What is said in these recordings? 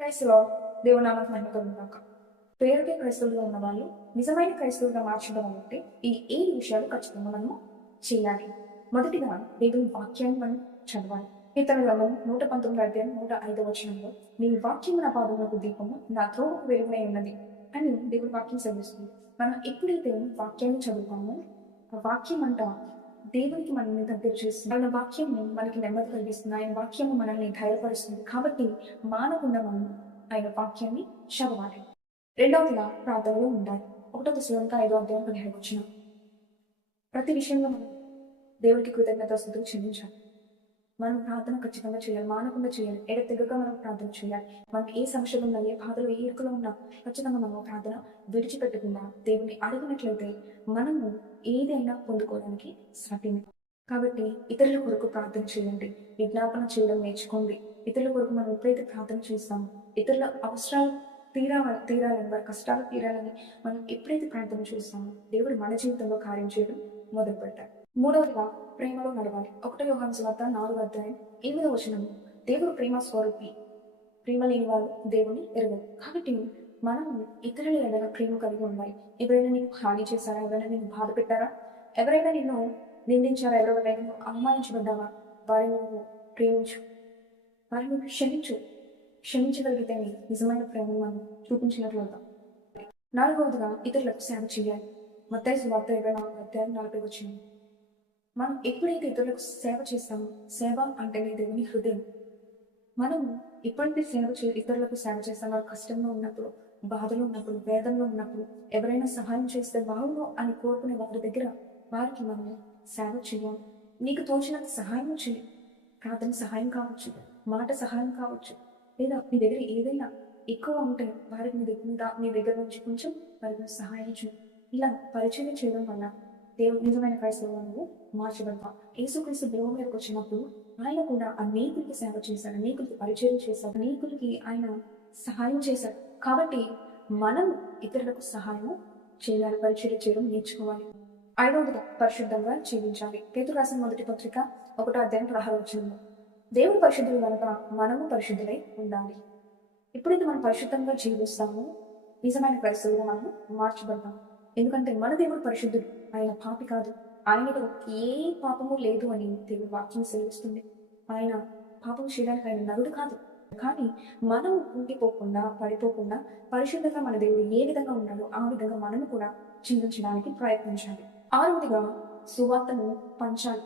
క్రైస్తలో దేవుని నామకు మహిమ కలుగుగాక. పేరుకే క్రైస్తవులుగా ఉన్న వాళ్ళు నిజమైన క్రైస్తవులుగా మార్చడం అంటే ఈ 7 విషయాలు ఖచ్చితంగా మనము చేయాలి. మొదటిగా దేవుని వాక్యాన్ని మనం చదవాలి. కీర్తనలలో 119 అధ్యాయం 105 వచనంలో నీ వాక్యము నా పాదములకు దీపము, నా త్రోవకు వెలుగునై ఉన్నది అని దేవుని వాక్యం సెలవిస్తుంది. మనం ఎప్పుడైతే వాక్యాన్ని చదువుతామో ఆ వాక్యం అంట దేవునికి మనల్ని దగ్గర చేస్తుంది. ఆయన వాక్యము మనకి నెమ్మది కలిగిస్తుంది. ఆయన వాక్యము మనల్ని ధైర్యపరుస్తుంది. కాబట్టి మానకుండా మనం ఆయన వాక్యాన్ని చదవాలి. రెండవదిగా ప్రార్థనలో ఉండాలి. 1 తెస్సలోనిక 5 అధ్యాయం 17 వచనం. ప్రతి విషయంలో మనం దేవుడికి కృతజ్ఞతాస్తుతులు చెల్లించాలి. మనం ప్రార్థన ఖచ్చితంగా చేయాలి. మానకుండా చేయాలి. ఎడతెగక మనం ప్రార్థన చేయాలి. మనకి ఏ సమస్యలు ఉన్నా, ఏ బాధలు, ఏ ఇరుకులు ఉన్నా ఖచ్చితంగా మనం ప్రార్థన విడిచిపెట్టకుండా దేవుని అడిగినట్లయితే మనము ఏదైనా పొందుకోవడానికి సాధ్యమే. కాబట్టి ఇతరుల కొరకు ప్రార్థన చేయండి. విజ్ఞాపన చేయడం నేర్చుకోండి. ఇతరుల కొరకు మనం ఎప్పుడైతే ప్రార్థన చేస్తామో, ఇతరుల అవసరాలు తీరాలని, వారి కష్టాలు తీరాలని మనం ఎప్పుడైతే ప్రార్థన చేస్తామో దేవుడు మన జీవితంలో కార్యం చేయడం మొదలు పెడతాడు. మూడవదిగా ప్రేమలో నడవాలి. 1 యోహాను సువార్త 4 అధ్యాయం 8 వచనం. దేవుడు ప్రేమ స్వరూపి, ప్రేమ లేని వాడు దేవుని ఎరుగరు. కాబట్టి మనం ఇతరుల ఎడల ప్రేమ కలిగి ఉండాలి. ఎవరైనా నీకు హాని చేశారా? ఎవరైనా నీకు బాధ పెట్టారా? ఎవరైనా నిన్ను నిందించారా? ఎవరైనా నువ్వు అవమానించబడ్డావా? వారిని నువ్వు ప్రేమించు, వారిని క్షమించు. క్షమించగలిగితే నిజమైన ప్రేమను మనం చూపించినట్లు అవుతాం. నాలుగవదిగా ఇతరులకు సేవ చేయాలి. మత్తయి సువార్త 24 అధ్యాయం 40 వచనం. మనం ఎప్పుడైతే ఇతరులకు సేవ చేస్తామో, సేవ అంటేనే దేవుని హృదయం. మనం ఎప్పుడైతే ఇతరులకు సేవ చేస్తామో, కష్టంలో ఉన్నప్పుడు, బాధలో ఉన్నప్పుడు, వేదనలో ఉన్నప్పుడు, ఎవరైనా సహాయం చేస్తే బాగుండు అని కోరుకునే వారి దగ్గర వారికి మనం సేవ చేయాలి. నీకు తోచినంత సహాయం చేయి. ప్రార్థన సహాయం కావచ్చు, మాట సహాయం కావచ్చు, లేదా నీ దగ్గర ఏదైనా ఎక్కువ ఉంటే వారికి నీ దగ్గర నుంచి కొంచెం వారికి సహాయం చేయి. ఇలా పరిచయం చేయడం వల్ల దేవుడు నిజమైన క్రైస్తవులను మార్చబడతాం. యేసుక్రీస్తు భూమి మీదకి వచ్చినప్పుడు ఆయన కూడా అనేకులకి సేవ చేశాడు, అనేకులకి పరిచయం చేశాడు, అనేకులకి ఆయన సహాయం చేశాడు. కాబట్టి మనం ఇతరులకు సహాయం చేయాలి, పరిచయం చేయడం నేర్చుకోవాలి. ఐదవదిగా పరిశుద్ధంగా జీవించాలి. పేతురు రాసిన మొదటి పత్రిక 1 అధ్యాయం 16 వచనంలో దేవుడు పరిశుద్ధులు కనుక మనము పరిశుద్ధులై ఉండాలి. ఎప్పుడైతే మనం పరిశుద్ధంగా జీవిస్తామో నిజమైన క్రైస్తవులుగా మనము మార్చబడతాం. ఎందుకంటే మన దేవుడు పరిశుద్ధుడు, ఆయన పాపి కాదు. ఆయనలో ఏ పాపము లేదు అని దేవుడు వాక్యం సెలవిస్తుంది. ఆయన పాపం చేయడానికి ఆయన నరుడు కాదు. కానీ మనం ఉండిపోకుండా, పడిపోకుండా పరిశుద్ధంగా మన దేవుడు ఏ విధంగా ఉన్నాడో ఆ విధంగా మనము కూడా జీవించడానికి ప్రయత్నించాలి. ఆరవదిగా సువార్తను పంచాలి.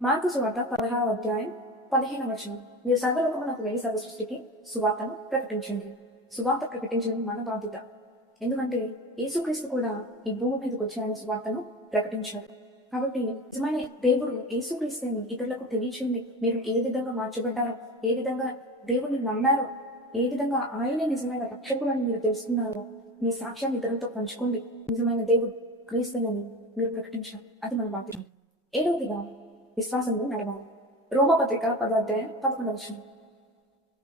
మార్కు సువార్త 16 అధ్యాయం 15 వచనం. మీరు సర్వలోకమునకు వెళ్ళి సర్వ సృష్టికి సువార్తను ప్రకటించండి. సువార్త ప్రకటించడం మన బాధ్యత. ఎందుకంటే యేసుక్రీస్తు కూడా ఈ భూమి మీదకి వచ్చి ఆయన సువార్తను ప్రకటించారు. కాబట్టి నిజమైన దేవుడు యేసుక్రీస్తుని ఇతరులకు తెలియచేయండి. మీరు ఏ విధంగా మార్చబడ్డారో, ఏ విధంగా దేవుడిని నమ్మారో, ఏ విధంగా ఆయనే నిజమైన రక్షకులని మీరు తెలుసుకున్నారో మీ సాక్ష్యాన్ని ఇతరులతో పంచుకోండి. నిజమైన దేవుడు క్రీస్తుని మీరు ప్రకటించాలి. అది మన బాధ్యత. ఏడవదిగా విశ్వాసంలో నడవాలి. రోమపత్రిక 10 అధ్యాయం 11 వచనం.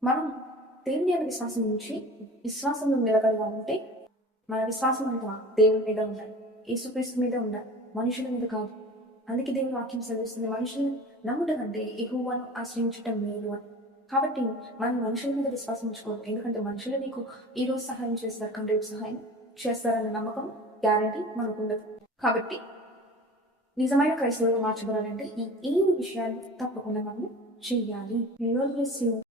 మనం దేవుని అనే విశ్వాసం నుంచి విశ్వాసంలో నిలకడగాలంటే మన విశ్వాసం అంతా దేవుని మీద ఉండాలి, యేసుక్రీస్తు మీద ఉండాలి, మనుషుల మీద కాదు. అందుకే దేవుని వాక్యం సెలవిస్తుంది, మనుషులు నమ్ముట కంటే యెహోవాను ఆశ్రయించటం మేలు అని. కాబట్టి మనం మనుషుల మీద విశ్వాసం ఉంచుకోవాలి. ఎందుకంటే మనుషులు నీకు ఈ రోజు సహాయం చేస్తారు, కానీ రేపు సహాయం చేస్తారన్న నమ్మకం, గ్యారంటీ మనకు ఉండదు. కాబట్టి నిజమైన క్రైస్తవులుగా మార్చబడాలంటే ఈ 7 విషయాలు తప్పకుండా మనం చేయాలి.